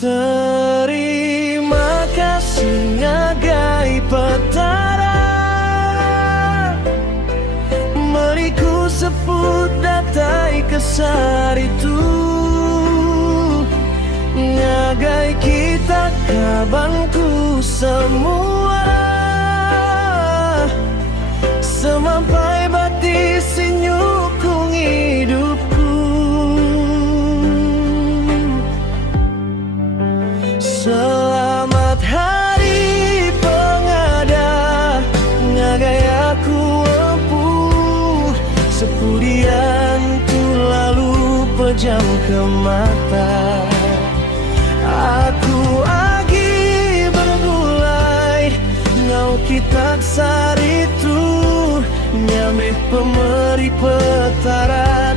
Terima kasih ngagai petara, meriku seput datai kesar itu. Ngagai kita kabanku semua, semampai bati sinyukung hidupku. Selamat hari pengada, ngagai aku empuh sepudian tu lalu pejam ke mata. Aku agi bergulai ngau kita saritu, nyameh pemeri petara